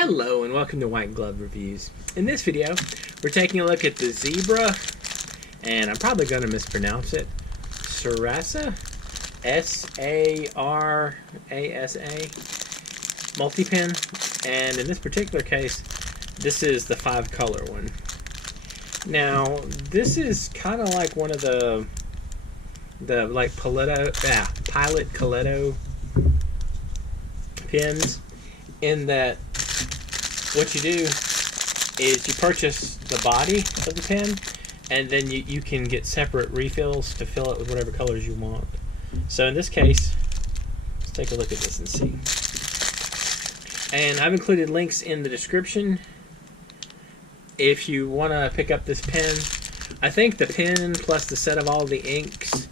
Hello and welcome to White Glove Reviews. In this video, we're taking a look at the Zebra, and I'm probably going to mispronounce it, Sarasa, S-A-R-A-S-A, multi-pin, and in this particular case, this is the 5-color one. Now, this is kind of like one of the like Pilot Coletto pins, in that what you do is you purchase the body of the pen, and then you can get separate refills to fill it with whatever colors you want. So in this case, let's take a look at this and see. And I've included links in the description if you want to pick up this pen. I think the pen plus the set of all the inks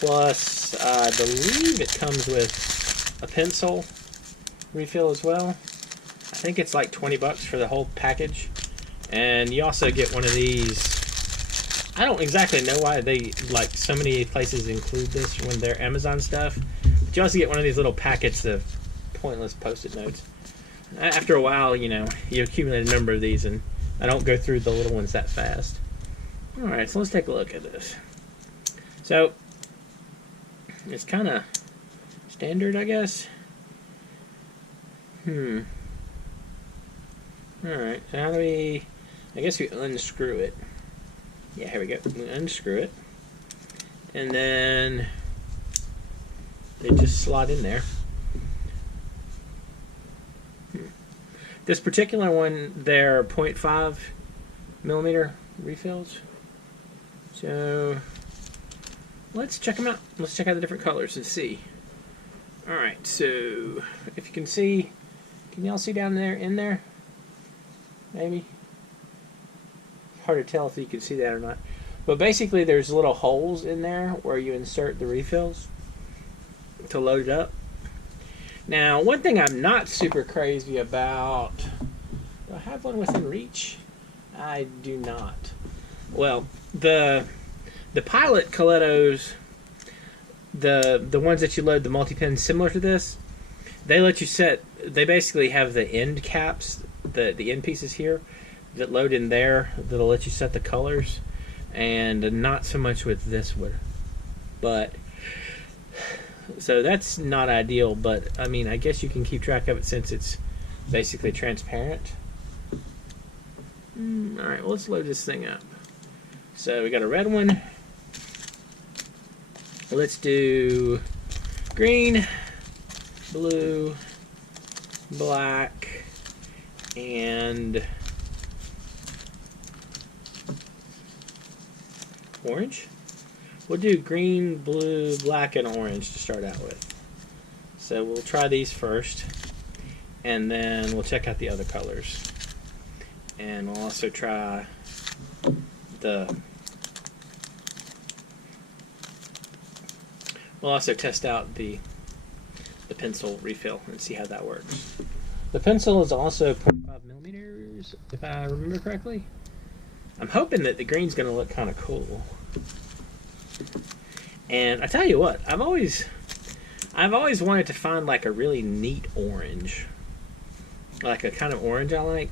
plus I believe it comes with a pencil refill as well. I think it's like 20 bucks for the whole package, and you also get one of these. I don't exactly know why they, like, so many places include this when they're Amazon stuff, but you also get one of these little packets of pointless post-it notes. After a while, you know, you accumulate a number of these, and I don't go through the little ones that fast. Alright, so let's take a look at this. So it's kind of standard, I guess. Alright, so how do we... I guess we unscrew it. Yeah, here we go. We unscrew it. And then they just slot in there. This particular one, they're 0.5 millimeter refills. So let's check them out. Let's check out the different colors and see. Alright, so if you can see, can y'all see down there, in there? Maybe? Hard to tell if you can see that or not. But basically there's little holes in there where you insert the refills to load it up. Now, one thing I'm not super crazy about... Do I have one within reach? I do not. Well, the Pilot Colettos, the ones that you load the multi-pin similar to this, they let you set... They basically have the end caps, the end pieces here, that load in there, that'll let you set the colors, and not so much with this one. But so that's not ideal, but I mean, I guess you can keep track of it since it's basically transparent. Alright, well, let's load this thing up. So we got a red one. Let's do green, blue, black, and orange. We'll do green, blue, black, and orange to start out with. So we'll try these first, and then we'll check out the other colors. And we'll also try we'll also test out the pencil refill and see how that works. The pencil is also 0.5 millimeters, if I remember correctly. I'm hoping that the green's going to look kind of cool. And I tell you what, I've always wanted to find like a really neat orange, like a kind of orange I like.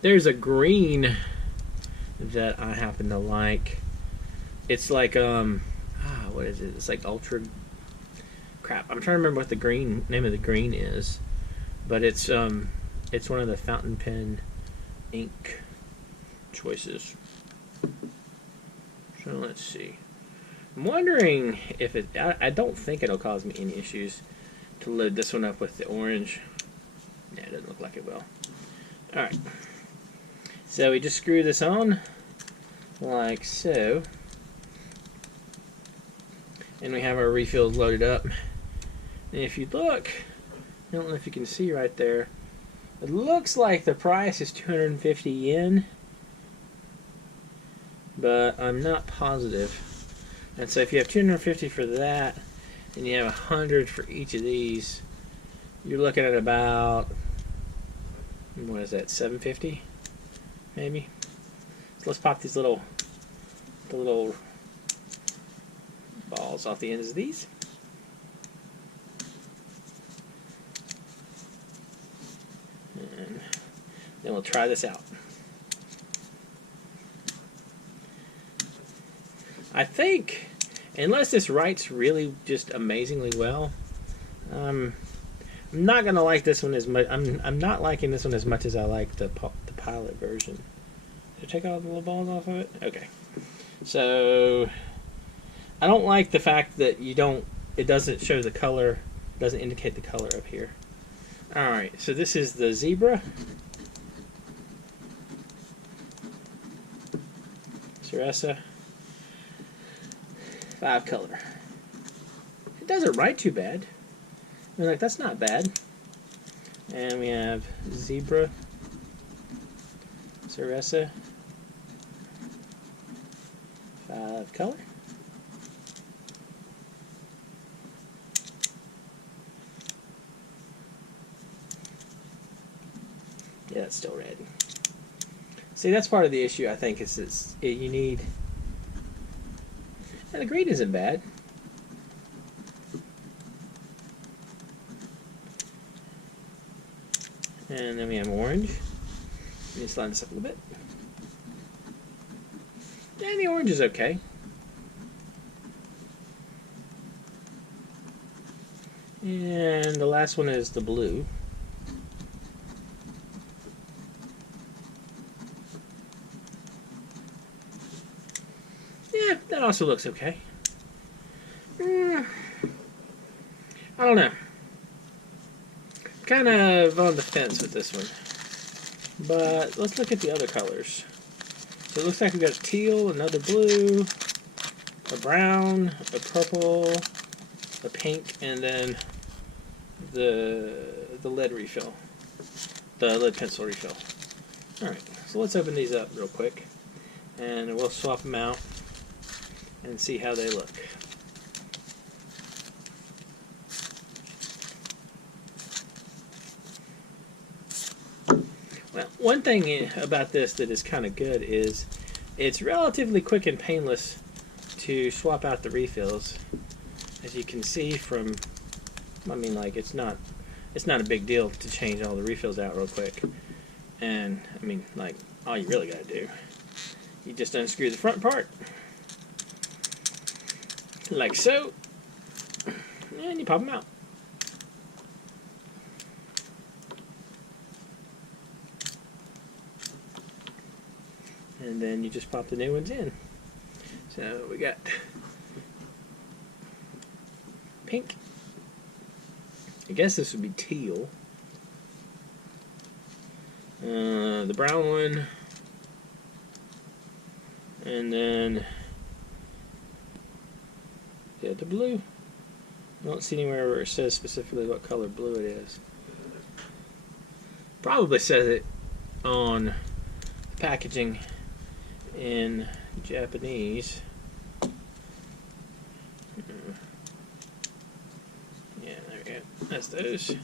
There's a green that I happen to like. It's like what is it? It's like ultra. Crap, I'm trying to remember what the name of the green is, but it's one of the fountain pen ink choices. So let's see. I'm wondering if it... I don't think it'll cause me any issues to load this one up with the orange. Yeah, it doesn't look like it will. Alright. So we just screw this on, like so. And we have our refills loaded up. And if you look, I don't know if you can see right there, it looks like the price is 250 yen. But I'm not positive. And so if you have 250 for that, and you have 100 for each of these, you're looking at about, what is that, 750 maybe? So let's pop these little balls off the ends of these. Then we'll try this out. I think, unless this writes really just amazingly well, I'm not gonna like this one as much. I'm not liking this one as much as I like the pilot version. Did I take all the little balls off of it? Okay. So I don't like the fact that it doesn't show the color, doesn't indicate the color up here. All right. So this is the zebra. Sarasa. 5 color. It doesn't write too bad. I mean, like, that's not bad. And we have zebra, Sarasa, 5 color. Yeah, it's still red. See, that's part of the issue, I think, is you need... And the green isn't bad. And then we have orange. Let me slide this up a little bit. And the orange is okay. And the last one is the blue. Yeah, that also looks okay. I don't know. Kind of on the fence with this one. But let's look at the other colors. So it looks like we got a teal, another blue, a brown, a purple, a pink, and then the lead refill. The lead pencil refill. Alright, so let's open these up real quick. And we'll swap them out and see how they look. Well, one thing about this that is kind of good is it's relatively quick and painless to swap out the refills. As you can see from, I mean, like, it's not a big deal to change all the refills out real quick. And I mean, like, all you really got to do, you just unscrew the front part like so, and you pop them out. And then you just pop the new ones in. So we got pink. I guess this would be teal. The brown one. And then the blue. I don't see anywhere where it says specifically what color blue it is. Probably says it on the packaging in Japanese. Yeah, there we go. That's those.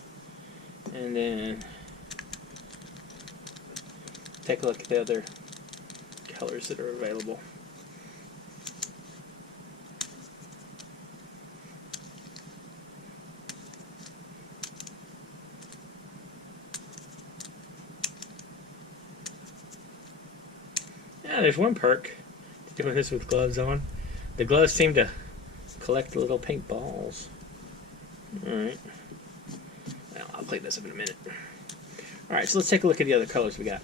And then take a look at the other colors that are available. Yeah, there's one perk to doing this with gloves on. The gloves seem to collect little pink balls. Alright. Well, I'll clean this up in a minute. Alright, so let's take a look at the other colors we got.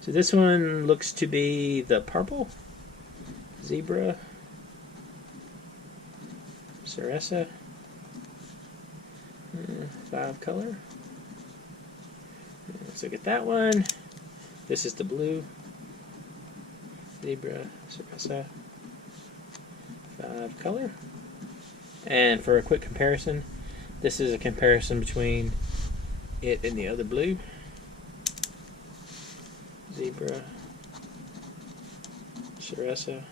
So this one looks to be the purple. Zebra. Sarasa. 5 color. Let's look at that one. This is the blue. Zebra, Sarasa, 5 color. And for a quick comparison, this is a comparison between it and the other blue. Zebra, Sarasa,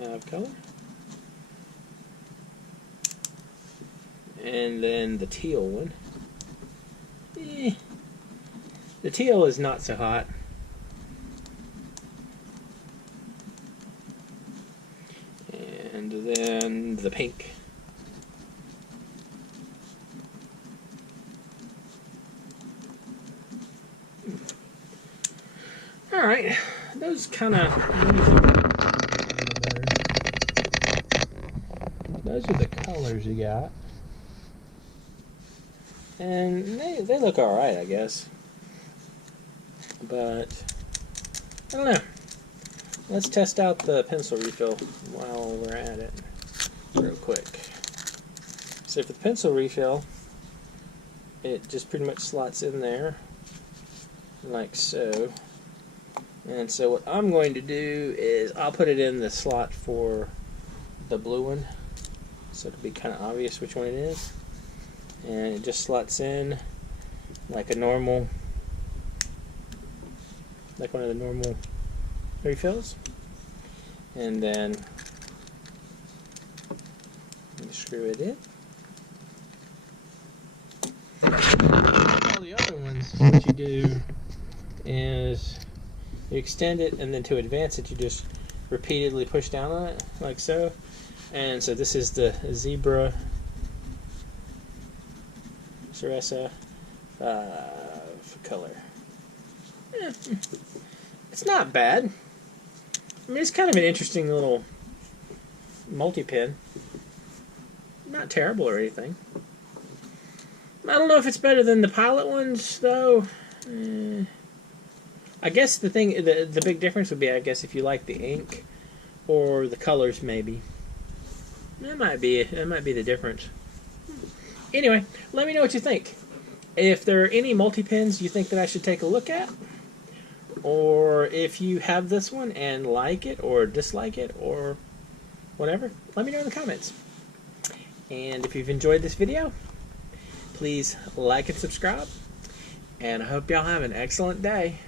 5 color. And then the teal one. The teal is not so hot. And then the pink. Alright, those kind of... Those are the colors you got. And they look alright, I guess. But, I don't know. Let's test out the pencil refill while we're at it real quick. So for the pencil refill, it just pretty much slots in there like so. And so what I'm going to do is I'll put it in the slot for the blue one, so it'll be kind of obvious which one it is. And it just slots in like a normal, like one of the normal refills. And then screw it in. All the other ones, what you do is you extend it, and then to advance it you just repeatedly push down on it like so. And so this is the Zebra Sarasa for color. It's not bad. I mean, it's kind of an interesting little multi-pin. Not terrible or anything. I don't know if it's better than the Pilot ones, though. I guess the big difference would be, I guess, if you like the ink or the colors, maybe. That might be the difference. Anyway, let me know what you think. If there are any multi-pins you think that I should take a look at, or if you have this one and like it or dislike it or whatever, let me know in the comments. And if you've enjoyed this video, please like and subscribe. And I hope y'all have an excellent day.